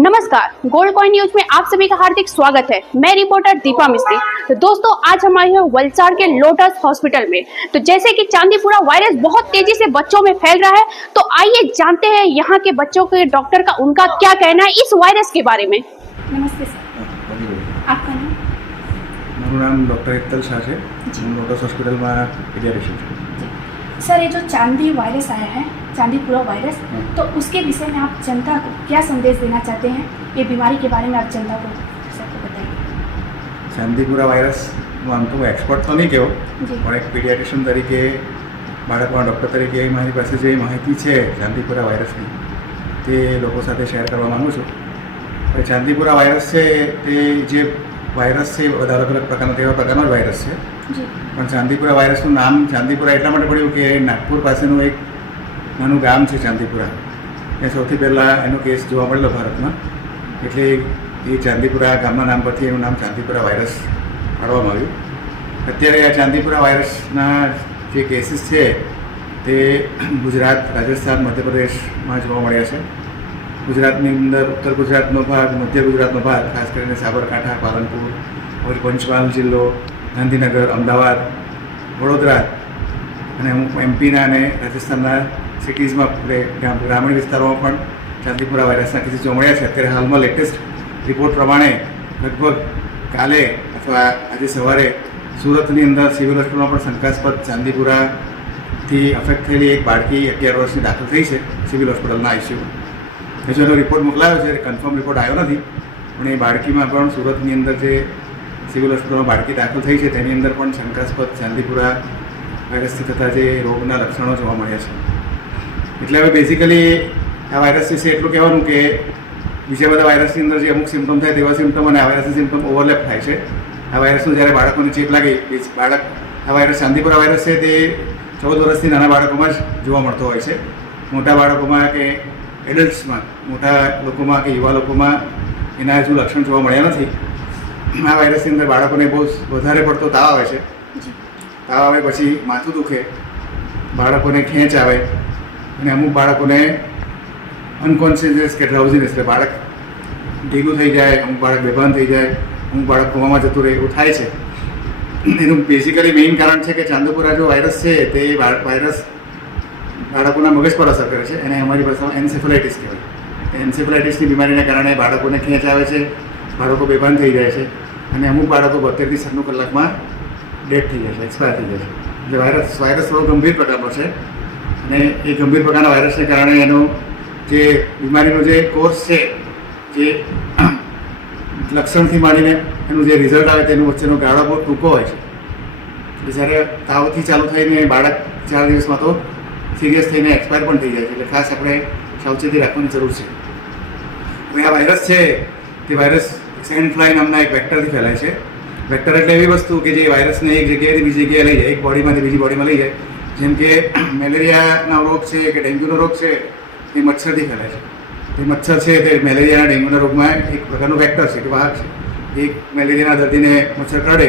नमस्कार, gold coin news में आप सभी का हार्दिक स्वागत है। मैं रिपोर्टर दीपा मिस्त्री। तो दोस्तों, आज हम आए हैं वलसाड़ के लोटस हॉस्पिटल में। तो जैसे कि चांदीपुरा वायरस बहुत तेजी से बच्चों में फैल रहा है, तो आइए जानते हैं यहाँ के बच्चों के डॉक्टर का उनका क्या कहना है इस वायरस के बारे में। नमस्ते सर, आपका नाम? મારું નામ ડૉક્ટર હેતલ શાહ છે। હું લોટસ હોસ્પિટલમાં પીડિયાટ્રિશિયન છું। सर, ये जो चांदी वायरस आया है, चांदीपुरा वायरस, तो उसके विषय में आप जनता को क्या संदेश देना चाहते हैं? ये बीमारी के बारे में आप जनता को सबको बताइए। ચાંદીપુરા વાયરસ હું આમ તો એક્સપર્ટ તો નહીં કહેવો, જી। પણ એક પીડિયાટ્રિશિયન તરીકે બાળકના ડૉક્ટર તરીકે મારી પાસે જે માહિતી છે ચાંદીપુરા વાયરસની તે લોકો સાથે શેર કરવા માગું છું। હવે ચાંદીપુરા વાયરસ છે તે જે વાયરસ છે બધા અલગ અલગ પ્રકારનો તેવા પ્રકારનો જ વાયરસ છે, जी। પણ ચાંદીપુરા વાયરસનું નામ ચાંદીપુરા એટલા માટે પડ્યું કે નાગપુર પાસેનું એક નાનું ગામ છે ચાંદીપુરા, એ સૌથી પહેલાં એનો કેસ જોવા મળેલો ભારતમાં, એટલે એ ચાંદીપુરા ગામના નામ પરથી એનું નામ ચાંદીપુરા વાયરસ પાડવામાં આવ્યું। અત્યારે આ ચાંદીપુરા વાયરસના જે કેસીસ છે તે ગુજરાત, રાજસ્થાન, મધ્યપ્રદેશમાં જોવા મળ્યા છે। ગુજરાતની અંદર ઉત્તર ગુજરાતનો ભાગ, મધ્ય ગુજરાતનો ભાગ, ખાસ કરીને સાબરકાંઠા, પાલનપુર, પછી પંચમહાલ જિલ્લો, ગાંધીનગર, અમદાવાદ, વડોદરા અને અમુક એમપીના અને રાજસ્થાનના સિટીઝમાં ગ્રામીણ વિસ્તારોમાં પણ ચાંદીપુરા વાયરસના કેસીસ જોવા મળ્યા છે। અત્યારે હાલમાં લેટેસ્ટ રિપોર્ટ પ્રમાણે લગભગ કાલે અથવા આજે સવારે સુરતની અંદર સિવિલ હોસ્પિટલમાં પણ શંકાસ્પદ ચાંદીપુરાથી અફેક્ટ થયેલી એક બાળકી 11 વર્ષની દાખલ થઈ છે સિવિલ હોસ્પિટલના આઈસીયુ। હજુ એનો રિપોર્ટ મોકલાયો છે, કન્ફર્મ રિપોર્ટ આવ્યો નથી, પણ એ બાળકીમાં પણ સુરતની અંદર જે સિવિલ હોસ્પિટલમાં બાળકી દાખલ થઈ છે તેની અંદર પણ શંકાસ્પદ ચાંદીપુરા વાયરસથી થતા જે રોગના લક્ષણો જોવા મળ્યા છે। એટલે હવે બેઝિકલી આ વાયરસ વિશે એટલું કહેવાનું કે બીજા બધા વાયરસની અંદર જે અમુક સિમ્પટમ થાય તેવા સિમ્પટમ અને આ વાયરસના સિમ્પટમ ઓવરલેપ થાય છે। આ વાયરસનું જ્યારે બાળકોને ચેપ લાગે, આ વાયરસ ચાંદીપુરા વાયરસ છે તે 14 વર્ષથી નાના બાળકોમાં જ જોવા મળતો હોય છે। મોટા બાળકોમાં કે એડલ્ટ્સમાં, મોટા લોકોમાં કે યુવા લોકોમાં એના હજુ લક્ષણ જોવા મળ્યા નથી। આ વાયરસની અંદર બાળકોને બહુ વધારે પડતો તાવ આવે છે। તાવ આવે પછી માથું દુખે, બાળકોને ખેંચ આવે અને અમુક બાળકોને અનકોન્શિયસનેસ કે ડ્રાઉઝીનેસ, એટલે બાળક ભેગું થઈ જાય, અમુક બાળક બેભાન થઈ જાય, અમુક બાળક કોમામાં જતું રહે, એવું થાય છે। એનું બેઝિકલી મેઇન કારણ છે કે ચાંદીપુરા જો વાયરસ છે તે વાયરસ બાળકોના મગજ પર અસર કરે છે, અને અમારી ભાષામાં એન્સેફેલાઇટિસ કહેવાય। એન્સેફેલાઇટિસની બીમારીના કારણે બાળકોને ખેંચ આવે છે, બાળકો બેભાન થઈ જાય છે, અને અમુક બાળકો 72 થી 96 કલાકમાં ડેડ થઈ જાય છે, એક્સપાયર થઈ જાય છે। એટલે વાયરસ થોડો ગંભીર પ્રકારનો છે, અને એ ગંભીર પ્રકારના વાયરસને કારણે એનો જે બીમારીનો જે કોર્સ છે, જે લક્ષણથી માંડીને એનું જે રિઝલ્ટ આવે તેનું વચ્ચેનો ગાળો બહુ ટૂંકો હોય છે। એટલે જ્યારે તાવથી ચાલુ થઈને બાળક 4 દિવસમાં તો સિરિયસ થઈને એક્સપાયર પણ થઈ જાય છે। એટલે ખાસ આપણે સાવચેતી રાખવાની જરૂર છે। હવે આ વાયરસ છે તે વાયરસ સેન્ડ ફ્લાય નામના એક વેક્ટરથી ફેલાય છે। વેક્ટર એટલે એવી વસ્તુ કે જે વાયરસને એક જગ્યાએથી બીજી જગ્યાએ લઈ જાય, એક બોડીમાંથી બીજી બોડીમાં લઈ જાય। જેમ કે મેલેરિયાનો રોગ છે કે ડેન્ગ્યુનો રોગ છે એ મચ્છરથી ફેલાય છે। એ મચ્છર છે તે મેલેરિયા અને ડેન્ગ્યુના રોગમાં એક પ્રકારનું વેક્ટર છે કે વાહક છે। એક મેલેરિયાના દર્દીને મચ્છર કરડે,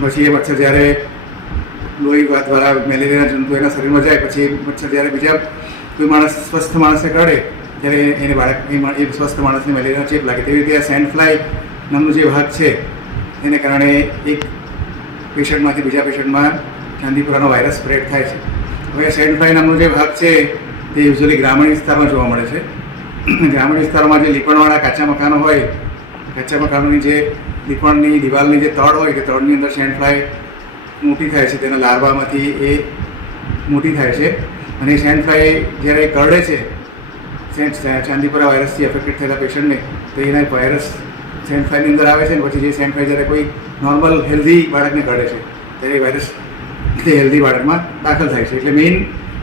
પછી એ મચ્છર જ્યારે લોહી દ્વારા મેલેરિયાના જંતુ એના શરીરમાં જાય, પછી એ મચ્છર જ્યારે બીજા કોઈ માણસ, સ્વસ્થ માણસને કરડે ત્યારે એને એ સ્વસ્થ માણસને મેલેરિયાનો ચેપ લાગે। તેવી રીતે આ સેન્ડ ફ્લાય નામનું જે વાહક છે એને કારણે એક પેશન્ટમાંથી બીજા પેશન્ટમાં ચાંદીપુરાનો વાયરસ સ્પ્રેડ થાય છે। હવે સેન્ડ ફ્લાય નામનું જે વાહક છે તે યુઝ્યુઅલી ગ્રામીણ વિસ્તારમાં જોવા મળે છે। ગ્રામીણ વિસ્તારોમાં જે લીપણવાળા કાચા મકાનો હોય, કાચા મકાનોની જે લીપણની દિવાલની જે તળ હોય તે તળની અંદર સેન્ડ ફ્લાય મોટી થાય છે, તેના લાર્વામાંથી એ મોટી થાય છે, અને સેન્ડ ફ્લાય જ્યારે કરડે છે ચાંદીપુરા વાયરસથી અફેક્ટેડ થયેલા પેશન્ટને, તો એના વાયરસ સેન્ડ ફ્લાયની અંદર આવે છે, અને પછી જે સેન્ડ ફ્લાય જ્યારે કોઈ નોર્મલ હેલ્ધી બાળકને કરડે છે ત્યારે વાયરસ તે હેલ્ધી બાળકમાં દાખલ થાય છે। એટલે મેઇન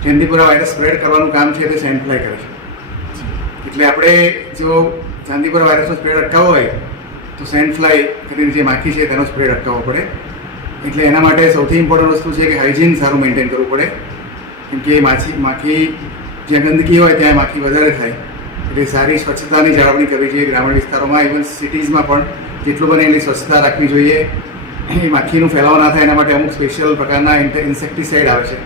ચાંદીપુરા વાયરસ સ્પ્રેડ કરવાનું કામ છે તે સેન્ડ ફ્લાય કરે છે। એટલે આપણે જો ચાંદીપુરા વાયરસનો સ્પ્રેડ અટકાવવો હોય તો સેન્ડ ફ્લાય કરીને જે માખી છે તેનો સ્પ્રેડ અટકાવવો પડે। એટલે એના માટે સૌથી ઇમ્પોર્ટન્ટ વસ્તુ છે કે હાઇજીન સારું મેન્ટેન કરવું પડે, કેમ કે માખી જ્યાં ગંદકી હોય ત્યાં માખી વધારે થાય। એટલે સારી સ્વચ્છતાની જાળવણી કરવી જોઈએ ગ્રામીણ વિસ્તારોમાં, ઇવન સિટીઝમાં પણ જેટલું બને એટલી સ્વચ્છતા રાખવી જોઈએ। એ માખીનું ફેલાવો ના થાય એના માટે અમુક સ્પેશિયલ પ્રકારના ઇન્સેક્ટિસાઇડ આવે છે,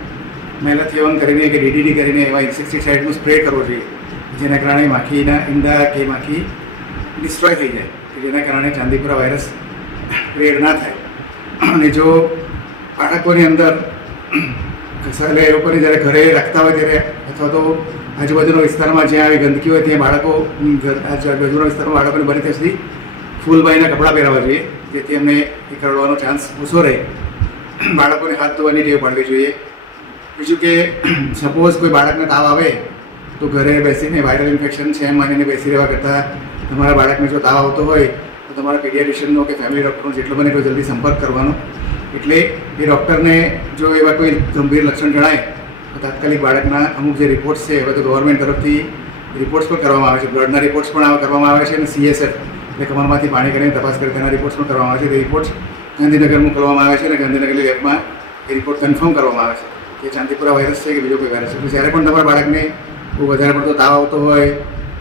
મેલાથિયોન કરીને કે DDT કરીને એવા ઇન્સેક્ટિસાઇડનો સ્પ્રે કરવો જોઈએ, જેના કારણે માખીના ઈંડા કે માખી ડિસ્ટ્રોય થઈ જાય, કે જેના કારણે ચાંદીપુરા વાયરસ સ્પ્રેડ ના થાય. અને જો બાળકોની અંદર એટલે એ લોકોને જ્યારે ઘરે રાખતા હોય ત્યારે અથવા તો આજુબાજુના વિસ્તારમાં જ્યાં આવી ગંદકી હોય ત્યાં બાળકો આજુબાજુના વિસ્તારમાં બાળકોને બને ત્યાં સુધી ફૂલ બાંધીને કપડાં પહેરાવવા જોઈએ, જેથી એમને એ કરવાનો ચાન્સ ઓછો રહે. બાળકોને હાથ ધોવાની ટેવ પાડવી જોઈએ. બીજું કે સપોઝ કોઈ બાળકને તાવ આવે તો ઘરે બેસીને વાયરલ ઇન્ફેક્શન છે એમ માનીને બેસી રહેવા કરતાં તમારા બાળકને જો તાવ આવતો હોય તો તમારા પીડિયાટ્રિશિયનનો કે ફેમિલી ડૉક્ટરનો જેટલો બને એટલો જલ્દી સંપર્ક કરવાનો. એટલે એ ડૉક્ટરને જો એવા કોઈ ગંભીર લક્ષણ જણાય તો તાત્કાલિક બાળકના અમુક જે રિપોર્ટ્સ છે હવે તો ગવર્મેન્ટ તરફથી રિપોર્ટ્સ પણ કરવામાં આવે છે, બ્લડના રિપોર્ટ્સ પણ કરવામાં આવે છે, અને CSF એટલે કમરમાંથી પાણી કરીને તપાસ કરી તેના રિપોર્ટ્સ પણ કરવામાં આવે છે. તે રિપોર્ટ્સ ગાંધીનગર મોકલવામાં આવે છે અને ગાંધીનગરની લેબમાં એ રિપોર્ટ કન્ફર્મ કરવામાં આવે છે કે ચાંદીપુરા વાયરસ છે કે બીજો કોઈ વાયરસ છે. તો જ્યારે પણ તમારા બાળકને બહુ વધારે પડતો તાવ આવતો હોય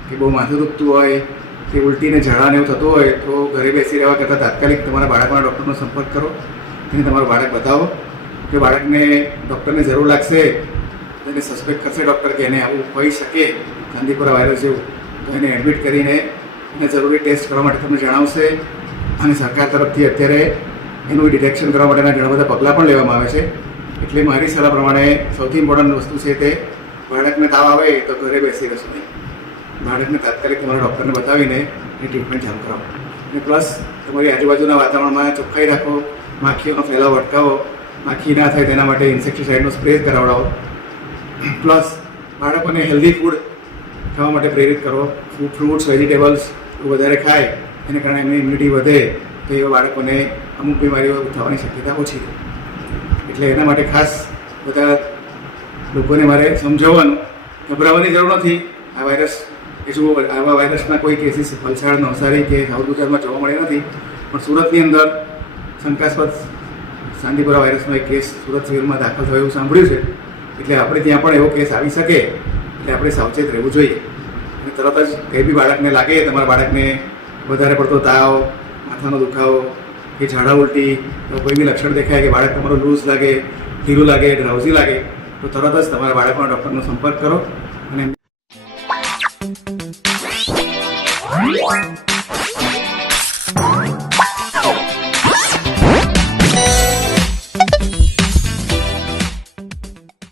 કે બહુ માથું દુખતું હોય કે ઉલટીને ઝાડાને એવું થતું હોય તો ઘરે બેસી રહેવા કરતાં તાત્કાલિક તમારા બાળકના ડૉક્ટરનો સંપર્ક કરો, તેને તમારું બાળક બતાવો. કે બાળકને ડૉક્ટરને જરૂર લાગશે એને સસ્પેક્ટ કરશે ડૉક્ટર કે એને આવું હોઈ શકે ચાંદીપુરા વાયરસ જેવું, તો એને એડમિટ કરીને એને જરૂરી ટેસ્ટ કરવા માટે તમને જણાવશે. અને સરકાર તરફથી અત્યારે એનું ડિટેક્શન કરવા માટેના ઘણા બધા પગલાં પણ લેવામાં આવે છે. એટલે મારી સલાહ પ્રમાણે સૌથી ઇમ્પોર્ટન્ટ વસ્તુ છે તે બાળકને તાવ આવે તો ઘરે બેસી રહેશો નહીં, બાળકને તાત્કાલિક તમારા ડૉક્ટરને બતાવીને એ ટ્રીટમેન્ટ ચાલુ કરાવો. અને પ્લસ તમારી આજુબાજુના વાતાવરણમાં ચોખ્ખાઈ રાખો, માખીઓનો ફેલાવો અટકાવો, માખી ના થાય તેના માટે ઇન્સેક્ટિસાઇડનો સ્પ્રે કરાવડાવો. પ્લસ બાળકોને હેલ્ધી ફૂડ ખાવા માટે પ્રેરિત કરો. ફ્રૂટ્સ વેજીટેબલ્સ વધારે ખાય એને કારણે એમની ઇમ્યુનિટી વધે તો એવા બાળકોને અમુક બીમારીઓ થવાની શક્યતા ઓછી રહે. એટલે એના માટે ખાસ બધા લોકોને મારે સમજાવવાનું, ગભરાવાની જરૂર નથી. આ વાયરસ આવા વાયરસના કોઈ કેસીસ વલસાડ, નવસારી કે સાઉથ ગુજરાતમાં જોવા મળ્યા નથી, પણ સુરતની અંદર શંકાસ્પદ ચાંદીપુરા વાયરસનો એક કેસ સુરત સિવિલમાં દાખલ થયો એવું સાંભળ્યું છે. એટલે આપણે ત્યાં પણ એવો કેસ આવી શકે એટલે આપણે સાવચેત રહેવું જોઈએ. અને તરત જ કંઈ બી બાળકને લાગે, તમારા બાળકને વધારે પડતો તાવ, માથાનો દુખાવો કે ઝાડા ઉલટી કોઈ બી લક્ષણ દેખાય કે બાળક તમારું લૂઝ લાગે, ઢીલું લાગે, ડ્રાઉઝી લાગે તો તરત જ તમારા બાળકના ડૉક્ટરનો સંપર્ક કરો. અને